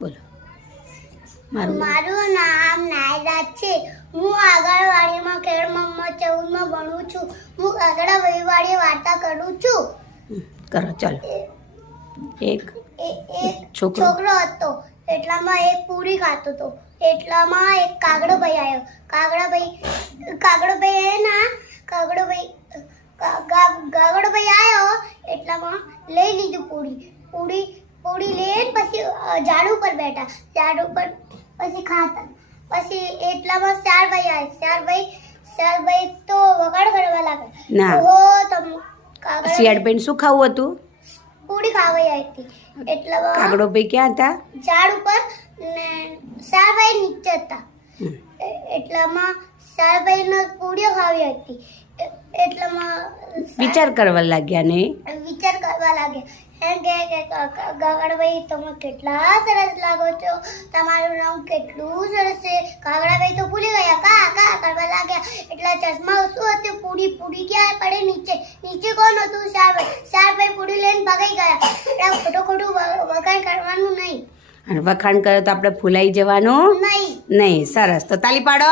બોલો. મારું નામ નાયરાજ છે. હું આંગણવાડીમાં ખેડ નંબર 14 માં ભણું છું. હું કાગડા વહીવાળી વાર્તા કરું છું. કરો ચાલો. એક એક છોકરો. છોકરો હતો. એટલામાં એક પૂરી ખાતો હતો. એટલામાં એક કાગડો ભાઈ આવ્યો. કાગડો ભાઈ આવ્યો. એટલામાં લઈ લીધું પૂરી લઈને પછી ઝાડ ઉપર બેઠા. ઝાડ ઉપર પછી ખાતા. પછી એટલામાં ચાર ભાઈ આવ્યા. ચાર ભાઈ તો વગાડ કરવા લાગ્યા. ના. ઓહો તમ કાગડા શિયાળ બેન શું ખાવું હતું? પૂરી ખાવા આવી હતી. એટલામાં કાગડો ભાઈ ક્યાં હતા? ઝાડ ઉપર ને ચાર ભાઈ નીચે હતા. એટલામાં ચાર ભાઈને પૂરીઓ ખાવી હતી. એટલામાં વિચાર કરવા લાગ્યા ને. વિચાર કરવા લાગ્યા. એમ કે કાગડાભાઈ તમે કેટલા સરસ લાગો છો. તમારું નામ કેટલું સરસ છે. કાગડાભાઈ તો ભૂલી ગયા. કા કરવા લાગ્યા. એટલા ચશ્મા શું હતું? પૂરી ક્યાં પડે? નીચે કોણ હતું? ચાર ભાઈ પૂરી લઈને ભાગી ગયા. એટલે ખોટું વખાણ કરવાનું નહીં. અને વખાણ કરે તો આપણે ફૂલાઈ જવાનું નહીં. નહીં. સરસ, તો તાલી પાડો.